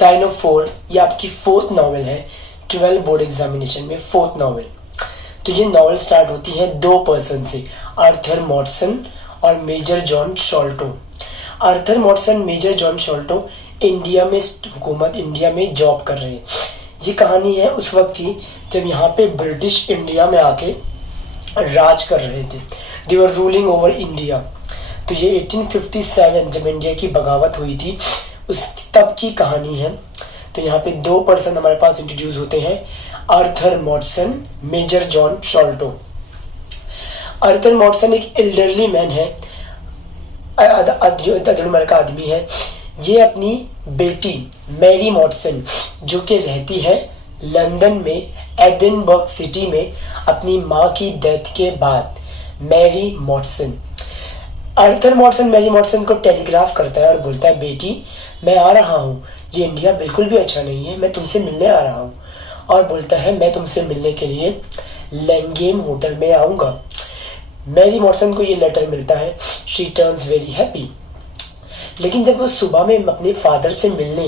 साइनोफोर, ये आपकी fourth novel है 12 बोर्ड एग्जामिनेशन में, फोर्थ नॉवेल। तो ये नॉवेल स्टार्ट होती है दो पर्सन से, आर्थर मॉटसन और Major John Sholto. Arthur Morstan, Major John Sholto India में, हुकूमत इंडिया में जॉब कर रहे हैं। ये कहानी है उस वक्त की जब यहाँ पे ब्रिटिश इंडिया में आके राज कर रहे थे। दे वर रूलिंग ओवर इंडिया। तो ये 1857 जब इंडिया की बगावत हुई थी उस तब की कहानी है। तो यहाँ पे दो पर्सन हमारे पास इंट्रोड्यूस होते हैं, Arthur Morstan, Major John Sholto. Arthur मॉटसन एक एल्डरली मैन है, जो अधेड़ उम्र का आदमी है। ये अपनी बेटी मैरी मॉटसन, जो कि रहती है लंदन में, एडिनबर्ग सिटी में, अपनी माँ की डेथ के बाद, मैरी मॉटसन। आर्थर मॉटसन मैरी मॉटसन को टेलीग्राफ करता है और बोलता है, बेटी मैं आ रहा हूँ, ये इंडिया बिल्कुल भी अच्छा नहीं है, मैं तुमसे मिलने आ रहा हूँ। और बोलता है मैं तुमसे मिलने के लिए लैंगेम होटल में आऊँगा। मैरी मॉटसन को ये लेटर मिलता है, शी टर्न्स वेरी हैप्पी। लेकिन जब वो सुबह में अपने फादर से मिलने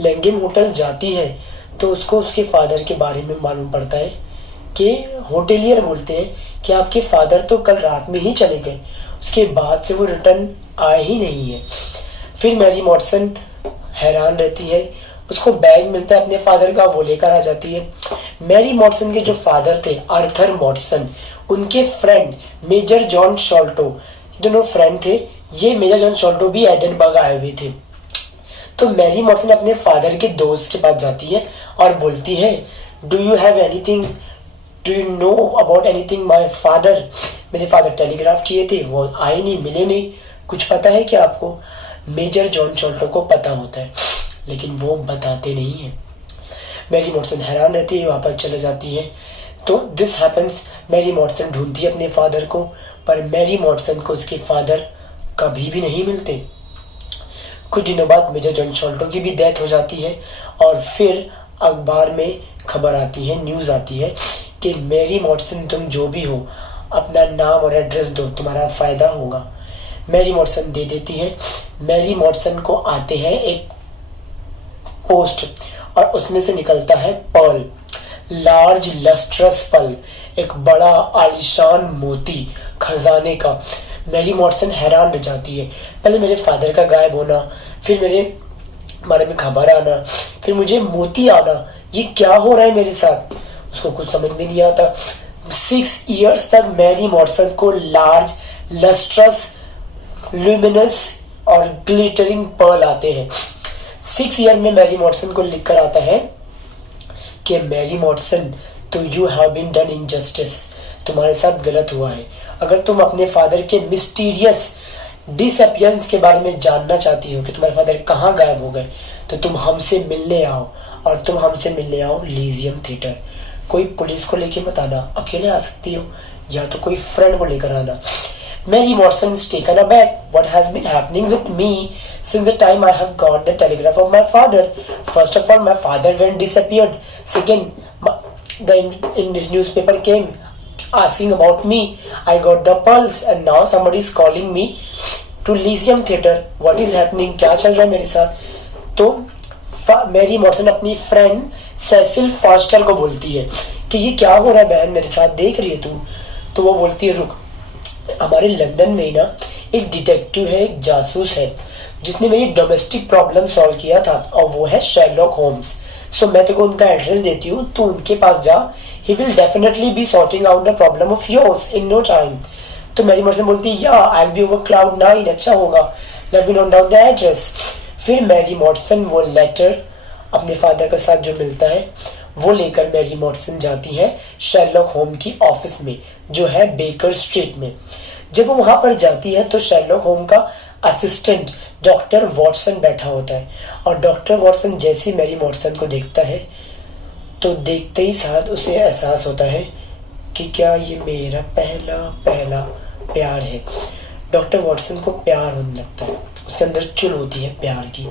लैंगेम होटल जाती है तो उसको उसके फादर के बारे में मालूम पड़ता है कि होटेलियर बोलते हैं कि आपके फादर तो कल रात में ही चले गए, उसके बाद से वो रिटर्न आए ही नहीं है। फिर मैरी मॉटसन हैरान रहती है, उसको बैग मिलता है अपने फादर का, वो लेकर आ जाती है। मैरी मॉटसन के जो फादर थे आर्थर मॉटसन, उनके फ्रेंड मेजर जॉन शॉल्टो, दोनों फ्रेंड थे। ये मेजर जॉन शॉल्टो भी एडिनबर्ग आए हुए थे। तो मैरी मॉटसन अपने फादर के दोस्त के पास जाती है और बोलती है, do you have anything, do you know about anything my father, मेरे फादर टेलीग्राफ किए थे, वो आए नहीं, मिले नहीं, कुछ पता है क्या आपको? मेजर जॉन शॉल्टो को पता होता है लेकिन वो बताते नहीं है। मैरी मॉटसन हैरान रहती है, वापस चले जाती है। तो दिस हैपन्स, मैरी मॉटसन ढूंढती है अपने फादर को, पर मैरी मॉटसन को उसके फादर कभी भी नहीं मिलते। कुछ दिनों बाद मेजर जॉन शॉल्टो की भी डेथ हो जाती है और फिर अखबार में खबर आती है, न्यूज़ आती है कि मैरी मॉटसन तुम जो भी हो अपना नाम और एड्रेस दो, तुम्हारा फ़ायदा होगा। मैरी मॉटसन दे देती है। मैरी मॉटसन को आते हैं एक पोस्ट और उसमें से निकलता है पर्ल, लार्ज लस्ट्रस पर्ल, एक बड़ा आलिशान मोती खजाने का। मैरी मॉटसन हैरान रह जाती है, पहले मेरे फादर का गायब होना, फिर मेरे बारे में खबर आना, फिर मुझे मोती आना, ये क्या हो रहा है मेरे साथ? उसको कुछ समझ में नहीं आता। 6 इयर्स तक मैरी मॉटसन को लार्ज लस्ट्रस ल्यूमिनस और ग्लिटरिंग पर्ल आते हैं। 6 ईयर में मैरी मॉटसन को लिखकर आता है कि मैरी मॉटसन, तो you have been done injustice, तुम्हारे साथ गलत हुआ है। अगर तुम अपने फादर के मिस्टीरियस डिसअपियरेंस के बारे में जानना चाहती हो कि तुम्हारे फादर कहाँ गायब हो गए, तो तुम हमसे मिलने आओ, और तुम हमसे मिलने आओ लीजियम थिएटर। कोई पुलिस को लेके मत आना, अकेले आ सकती हो या तो कोई फ्रेंड को लेकर आना। Mary Watson is taken aback. What has been happening with me since the time I have got the telegraph of my father? First of all, my father went disappeared. Second, the English newspaper came asking about me. I got the pulse, and now somebody is calling me to Lyceum Theatre. What is happening? क्या चल रहा है मेरे साथ? तो Mary मॉटसन अपनी friend Cecil foster को बोलती है कि ये क्या हो रहा है बहन मेरे साथ, देख रही है तू? तो वो बोलती है, रुक, हमारे लंदन में ना एक डिटेक्टिव है, एक जासूस है, जिसने मेरी डोमेस्टिक प्रॉब्लम सॉल्व किया था, और वो है शेरलॉक होम्स। सो मैं तेको उनका एड्रेस देती हूँ, तू उनके पास जा, he will definitely be sorting out the problem of yours in no time. तो मैरी मॉटसन बोलती है, या I will be over cloud 9, अच्छा होगा, let me note down the address. फिर मैरी मॉटसन वो लेटर अपने फादर के साथ जो मिलता है वो लेकर मैरी मॉटसन जाती है शेरलॉक होम की ऑफिस में, जो है बेकर स्ट्रीट में। जब वो वहां पर जाती है तो शेरलॉक होम का असिस्टेंट डॉक्टर वॉटसन बैठा होता है, और डॉक्टर वॉटसन जैसे मैरी मॉटसन को देखता है तो देखते ही साथ उसे एहसास होता है कि क्या ये मेरा पहला पहला प्यार है। डॉक्टर वॉटसन को प्यार होने लगता है, उसके अंदर चुल होती है प्यार की।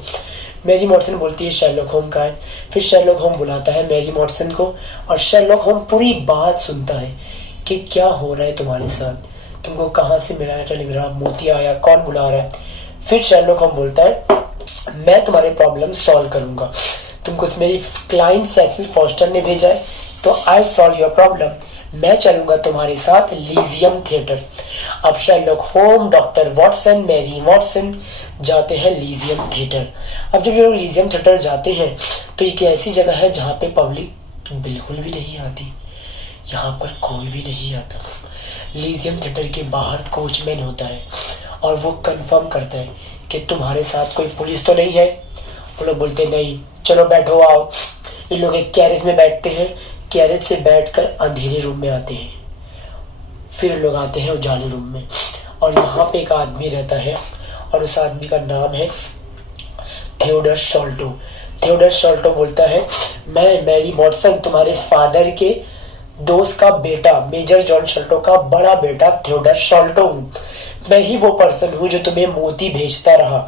मैरी मॉटसन बोलती है शेरलॉक होम का है। फिर शेरलॉक होम बुलाता है मैरी मॉटसन को, और शेरलॉक होम पूरी बात सुनता है कि क्या हो रहा है तुम्हारे साथ, तुमको कहाँ से मिला है टेलीग्राफ, मोती आया, कौन बुला रहा है। फिर शेरलॉक होम बोलता है मैं तुम्हारे प्रॉब्लम सॉल्व करूंगा, तुमको मेरी क्लाइंट सेसिल फॉस्टर ने भेजा है तो आई सॉल्व योर प्रॉब्लम, मैं चलूंगा तुम्हारे साथ लीजियम थिएटर। अब शेरलॉक होम, डॉक्टर वॉटसन, मैरी वॉटसन जाते हैं लीजियम थिएटर। अब जब ये लोग लीजियम थिएटर जाते हैं तो एक ऐसी जगह है जहाँ पे पब्लिक बिल्कुल भी नहीं आती, यहाँ पर कोई भी नहीं आता। लीजियम थिएटर के बाहर कोचमैन होता है और वो कंफर्म करता है कि तुम्हारे साथ कोई पुलिस तो नहीं है। वो लोग बोलते नहीं, चलो बैठो आओ। इन लोग एक कैरेज में बैठते हैं, कैरेज से बैठकर अंधेरे रूम में आते हैं। फिर लोग आते हैं उजाले रूम में और यहाँ पे एक आदमी रहता है और उस आदमी का नाम है थियोडर शॉल्टो। थियोडर शॉल्टो बोलता है मैं मैरी वॉटसन तुम्हारे फादर के दोस्त का बेटा, मेजर जॉन शॉल्टो का बड़ा बेटा थियोडर शॉल्टो हूँ। मैं ही वो पर्सन हूँ जो तुम्हें मोती भेजता रहा,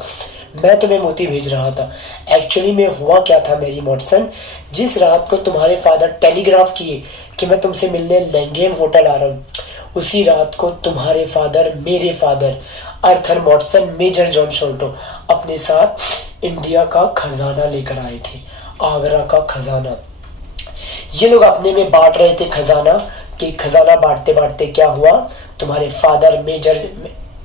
मैं तुम्हें मोती भेज रहा था। एक्चुअली में हुआ क्या था मैरी वॉटसन, जिस रात को तुम्हारे फादर टेलीग्राफ किए कि मैं तुमसे मिलने लैंगेम होटल आ रहा हूँ, उसी रात को तुम्हारे फादर, मेरे father Arthur Watson, Major John Sholto अपने साथ इंडिया का खजाना लेकर आए थे, आगरा का खजाना। ये लोग अपने में बांट रहे थे खजाना, कि खजाना बांटते बांटते क्या हुआ, तुम्हारे फादर मेजर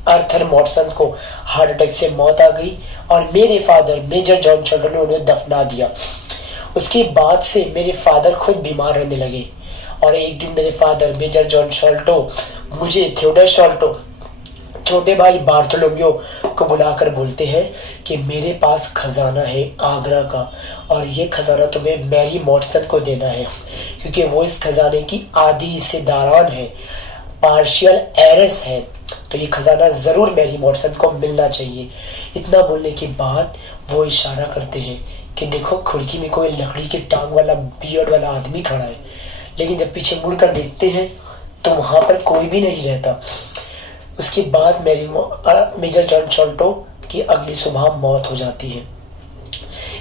आर्थर वॉटसन को हार्ट अटैक से मौत आ गई और मेरे फादर मेजर जॉन शॉल्टो ने उन्हें दफना दिया। उसके बाद से मेरे फादर खुद बीमार रहने लगे और एक दिन मेरे फादर मेजर जॉन शॉल्टो मुझे थियोडर शॉल्टो छोटे भाई बार्थोलोमियो को बुलाकर बोलते हैं कि मेरे पास खजाना है आगरा का और ये खजाना तुम्हें मैरी वॉटसन को देना है, क्योंकि वो इस खजाने की आधी हिस्सेदारान है, पार्शियल एरस है, तो ये खजाना जरूर मैरी वॉटसन को मिलना चाहिए। इतना बोलने के बाद वो इशारा करते हैं कि देखो खिड़की में कोई लकड़ी के टांग वाला बियर्ड वाला आदमी खड़ा है, लेकिन जब पीछे मुड़कर देखते हैं तो वहां पर कोई भी नहीं रहता। उसके बाद मेजर जॉन शॉल्टो की अगली सुबह मौत हो जाती है।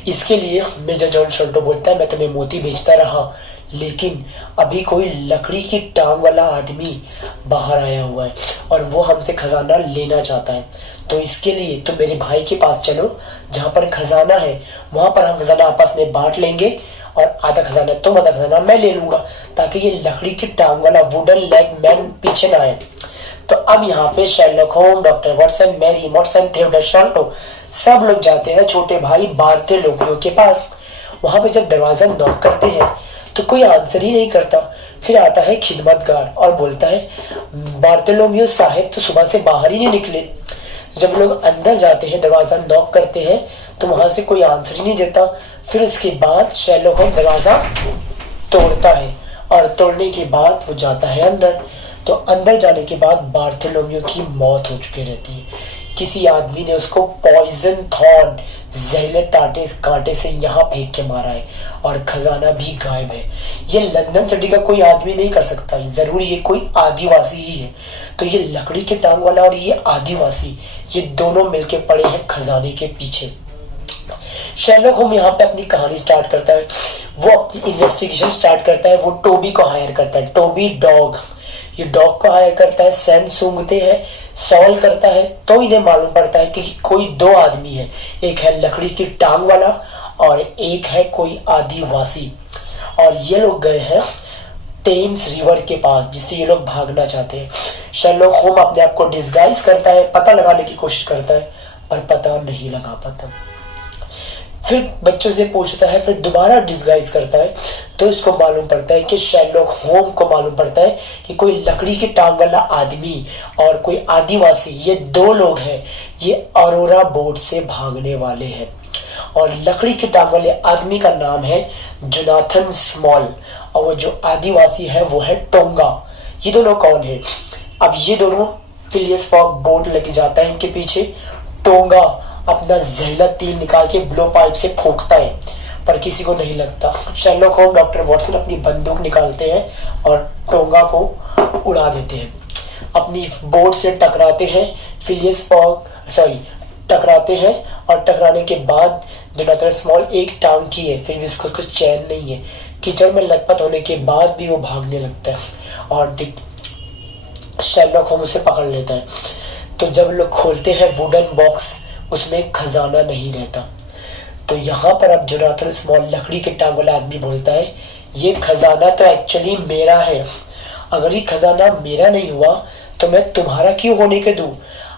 इसके लिए मेजर जॉन शॉल्टो बोलता है मैं तुम्हें मोती भेजता रहा, लेकिन अभी कोई लकड़ी की टांग वाला आदमी बाहर आया हुआ है और वो हमसे खजाना लेना चाहता है, तो इसके लिए तुम मेरे भाई के पास चलो, जहां पर खजाना है वहां पर हम खजाना आपस में बांट लेंगे और आधा खजाना तुम आधा खजाना मैं ले लूंगा, ताकि ये लकड़ी की टांग वाला वुडन लेग मैन पीछे ना आए। तो अब यहाँ पे शेरलॉक होम, doctor Watson, Mary Watson, Theodore Sholto सब लोग जाते हैं छोटे भाई बार्थोलोमियो के पास। वहां पे जब दरवाजा नॉक करते हैं तो कोई आंसर ही नहीं करता। फिर आता है खिदमतगार और बोलता है बार्थोलोमियो साहब तो सुबह से बाहर ही नहीं निकले। जब लोग अंदर जाते हैं, दरवाजा नॉक करते हैं, तो वहां से कोई आंसर ही नहीं देता। फिर उसके बाद शेरलॉक होम दरवाजा तोड़ता है और तोड़ने के बाद वो जाता है अंदर। तो अंदर जाने के बाद बार्थोलोमियो की मौत हो चुकी रहती है। किसी आदमी ने उसको पॉइजन थॉर्न, जहरीले कांटे से यहाँ फेंक के मारा है और खजाना भी गायब है। ये लंदन सिटी का कोई आदमी नहीं कर सकता, जरूर ये कोई आदिवासी ही है। तो ये लकड़ी के टांग वाला और ये आदिवासी, ये दोनों मिलके पड़े हैं खजाने के पीछे। शेरलॉक होम यहाँ पे अपनी कहानी स्टार्ट करता है, वो अपनी इन्वेस्टिगेशन स्टार्ट करता है। वो टोबी को हायर करता है, टोबी डॉग, ये डॉग को हायर करता है। सैंड सूंघते हैं, सॉल्व करता है, तो इन्हें मालूम पड़ता है कि कोई दो आदमी है, एक है लकड़ी की टांग वाला और एक है कोई आदिवासी। और ये लोग गए हैं टेम्स रिवर के पास, जिससे ये लोग भागना चाहते हैं। शेरलॉक होम अपने आप को डिस्गाइज करता है, पता लगाने की कोशिश करता है, पर पता नहीं लगा पाता। फिर बच्चों से पूछता है, फिर दोबारा डिस्गाइज करता है, तो इसको मालूम पड़ता है कि शेरलॉक होम को मालूम पड़ता है कि कोई लकड़ी की टांग वाला आदमी और कोई आदिवासी, ये दो लोग हैं, ये अरोरा बोर्ड से भागने वाले हैं। और लकड़ी की टांग वाले आदमी का नाम है जोनाथन स्मॉल और वो जो आदिवासी है वो है टोंगा। ये दोनों कौन है? अब ये दोनों फिलियस फॉग बोर्ड लेके जाता है इनके पीछे। टोंगा अपना जहरीला तीर निकाल के ब्लो पाइप से फूंकता है, पर किसी को नहीं लगता। शेरलॉक होम, डॉक्टर वॉटसन अपनी बंदूक निकालते हैं और टोंगा को उड़ा देते हैं। अपनी बोर्ड से टकराते हैं, फिलियस फॉग टकराते हैं और टकराने के बाद जोनाथन स्मॉल एक टांग की है, फिर भी उसको कुछ चैन नहीं है। कीचड़ में लथपथ होने के बाद भी वो भागने लगता है और शेरलॉक होम उसे पकड़ लेता है। तो जब लोग खोलते हैं वुडन बॉक्स, उसमें खजाना नहीं रहता। तो यहाँ पर अब जोनाथन स्मॉल लकड़ी के टांग वाला आदमी बोलता है ये खजाना तो एक्चुअली मेरा है, अगर ये खजाना मेरा नहीं हुआ तो मैं तुम्हारा क्यों होने के दूं।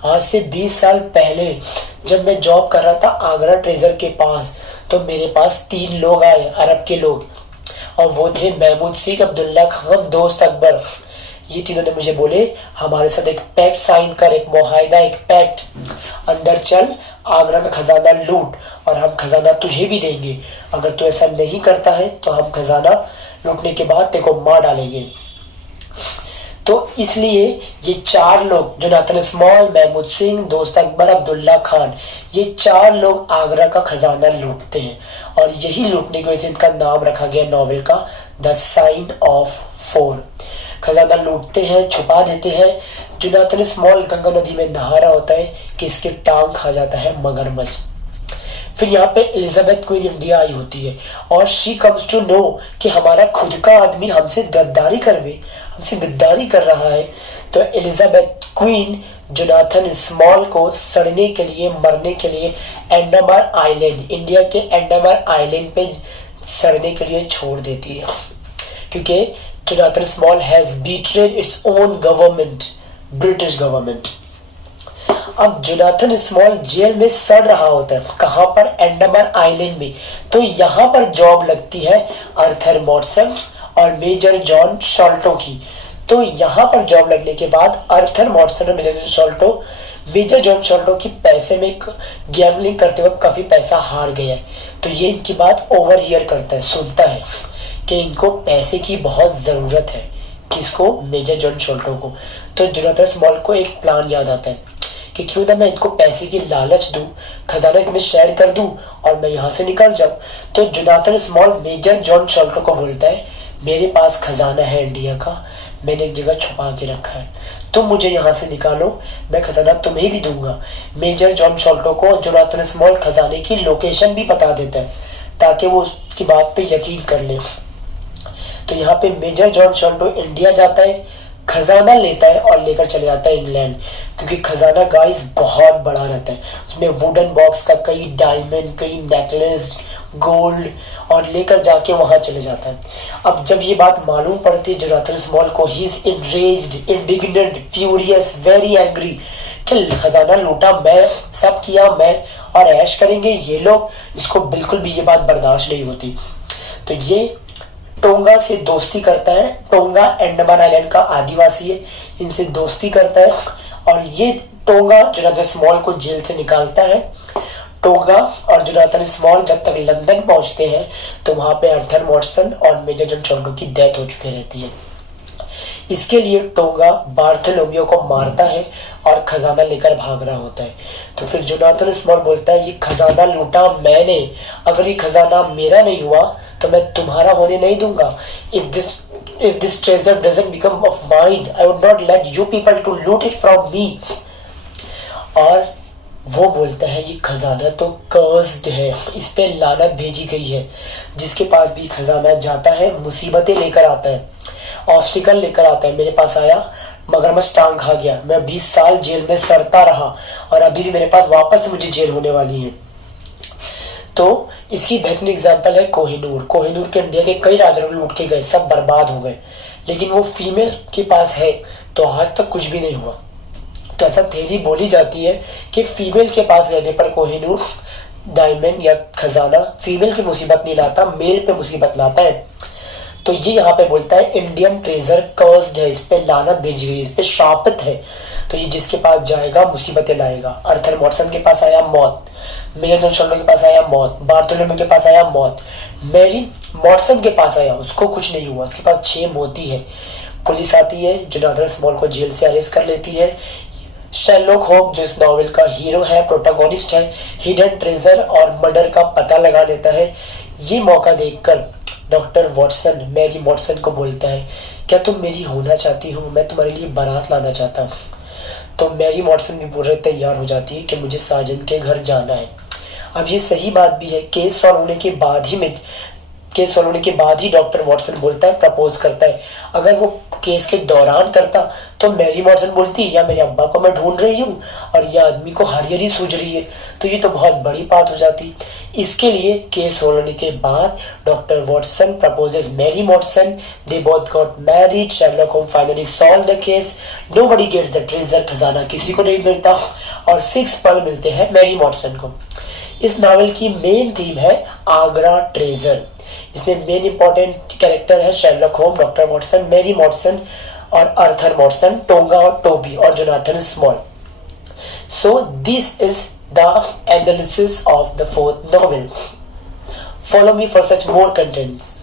आज से 20 साल पहले जब मैं जॉब कर रहा था आगरा ट्रेजर के पास, तो मेरे पास 3 लोग आए अरब के लोग, और वो थे महमूद सिख, अब्दुल्ला खान, दोस्त अकबर। ये तीनों ने मुझे बोले हमारे साथ एक पैक्ट साइन कर, एक मुआहिदा, एक पैक्ट, अंदर चल, आगरा का खजाना लूट और हम खजाना तुझे भी देंगे, अगर तू ऐसा नहीं करता है तो हम खजाना लूटने के बाद तेरे को मार डालेंगे। तो इसलिए ये 4 लोग, जोनाथन स्मॉल, महमूद सिंह, दोस्त अकबर, अब्दुल्ला खान, ये 4 लोग आगरा का खजाना लूटते हैं, और यही लूटने की वजह से इनका नाम रखा गया नॉवेल का द साइन ऑफ 4। खजाना लूटते हैं, छुपा देते हैं। जोनाथन स्मॉल गंगा नदी में नहा रहा होता है कि इसके टांग खा जाता है मगरमच्छ। फिर यहाँ पे एलिजाबेथ क्वीन इंडिया आई होती है और शी कम्स टू नो कि हमारा खुद का आदमी हमसे गद्दारी कर रहा है। तो एलिजाबेथ क्वीन जोनाथन स्मॉल को सड़ने के लिए, मरने के लिए अंडमान आइलैंड, इंडिया के अंडमान आइलैंड पे सड़ने के लिए छोड़ देती है, क्योंकि Jonathan Small has betrayed its own government, British government. अब जोनाथन स्मॉल जेल में सड़ रहा होता है, कहां पर, अंडमान आइलैंड में। तो यहां पर जॉब लगती है आर्थर मॉटसन और मेजर जॉन शॉल्टो की। तो यहां पर जॉब लगने के बाद आर्थर मॉटसन और मेजर जॉन शॉल्टो की पैसे में गैम्बलिंग करते वक्त काफी पैसा हार गया है। तो ये इनकी बात ओवरहियर करता है, सुनता है कि इनको पैसे की बहुत जरूरत है। किसको? मेजर जॉन शॉल्टो को। तो जोनाथन स्मॉल को एक प्लान याद आता है कि क्यों ना मैं इनको पैसे की लालच दूं, खजाना इसमें शेयर कर दूं और मैं यहाँ से निकल जाऊं। तो Jonathan small major John Sholto को बोलता है मेरे पास खजाना है इंडिया का, मैंने एक जगह छुपा के रखा है, तुम मुझे यहाँ से निकालो, मैं खजाना तुम्हें भी दूंगा। मेजर जॉन शॉल्टो को जोनाथन स्मॉल खजाने की लोकेशन भी बता देता है ताकि वो उसकी बात पे यकीन कर ले। तो यहाँ पे मेजर जॉन शॉल्टो इंडिया जाता है, खजाना लेता है और लेकर चले जाता है इंग्लैंड, क्योंकि खजाना गाइस बहुत बड़ा रहता है। उसमें वुडन बॉक्स का कई डायमंड, कई नेकलेस, गोल्ड, और लेकर जाके वहां चले जाता है। अब जब ये बात मालूम पड़ती है जोनाथन स्मॉल को, he is enraged, indignant, furious, very angry कि खजाना लूटा मैं, सब किया मैं, और ऐश करेंगे ये लोग। इसको बिल्कुल भी ये बात बर्दाश्त नहीं होती। तो ये टोंगा से दोस्ती करता है। टोंगा अंडमान आइलैंड का आदिवासी है, इनसे दोस्ती करता है, और ये टोंगा जोनाथन स्मॉल को जेल से निकालता है। टोंगा और जोनाथन स्मॉल जब तक लंदन पहुंचते हैं तो वहां पे आर्थर मॉटसन और मेजर जॉन शॉल्टो की डेथ हो चुकी रहती है। इसके लिए टोंगा बार्थोलोमियो को मारता है और खजाना लेकर भाग रहा होता है। तो फिर जोनाथन स्मॉल बोलता है ये खजाना लूटा मैंने, अगर ये खजाना मेरा नहीं हुआ तो मैं तुम्हारा होने नहीं दूंगा। If this treasure doesn't become of mine, I would not let you people to loot it from me. और वो बोलता है ये खजाना तो कर्स्ड है, इस पे लानत भेजी गई है। जिसके पास भी खजाना जाता है मुसीबतें लेकर आता है, ऑब्स्टिकल लेकर आता है। मेरे पास आया, मगरमच्छ टांग खा गया, मैं 20 साल जेल में सड़ता रहा और अभी भी मेरे पास वापस मुझे जेल होने वाली है। तो इसकी बेहतरीन एग्जाम्पल है कोहिनूर। कोहिनूर के इंडिया के कई राजा लूट के गए, सब बर्बाद हो गए, लेकिन वो फीमेल के पास है तो आज तक कुछ भी नहीं हुआ। तो ऐसा थ्योरी बोली जाती है कि फीमेल के पास रहने पर कोहिनूर डायमंड या खजाना फीमेल की मुसीबत नहीं लाता, मेल पे मुसीबत लाता है। तो ये यहाँ पे बोलता है इंडियन ट्रेजर कर्स्ड है, इस पे लानत भेजी गई, इस पे शापित है, तो ये जिसके पास जाएगा मुसीबतें लाएगा। आर्थर मॉटसन के पास आया मौत, मेजर जॉन शॉल्टो के पास आया मौत, बार्थोलोमेव के पास आया मौत, मैरी मॉटसन के पास आया, उसको कुछ नहीं हुआ, उसके पास 6 मोती है। पुलिस आती है, जोनाथन स्मॉल को जेल से अरेस्ट कर लेती है। शेरलॉक होम्स जो इस नॉवेल का हीरो है, प्रोटोगोनिस्ट है, हिडन ट्रेजर और मर्डर का पता लगा लेता है। ये मौका देखकर डॉक्टर वॉटसन मैरी मॉटसन को बोलता है क्या तुम मेरी होना चाहती हो, मैं तुम्हारे लिए बारात लाना चाहता हूँ। तो मैरी मॉटसन भी पूरे तैयार हो जाती है कि मुझे साजन के घर जाना है। अब ये सही बात भी है, केस सॉल्व होने के बाद ही डॉक्टर वॉटसन बोलता है, प्रपोज करता है। अगर वो केस के दौरान करता तो मैरी मॉर्सन बोलती या मेरे अब्बा को मैं ढूंढ रही हूँ और यह आदमी को हरियरी सूझ रही है, तो ये तो बहुत बड़ी बात हो जाती। इसके लिए केस होने के बाद doctor Watson proposes Mary Morstan, they both got married, Sherlock होम finally solve the case, nobody gets the treasure, खजाना किसी को नहीं मिलता और 6 पर्ल मिलते हैं मैरी मॉर्सन को। इस नावल की मेन थीम है आगरा ट्रेजर। इसमें मेन इंपॉर्टेंट कैरेक्टर है शर्लॉक होम, डॉक्टर वॉटसन, मैरी मॉर्सन और अर्थर मॉर्सन, टोंगा और टोबी और Jonathan Small. So this is the analysis of the 4th novel. Follow me for such more contents.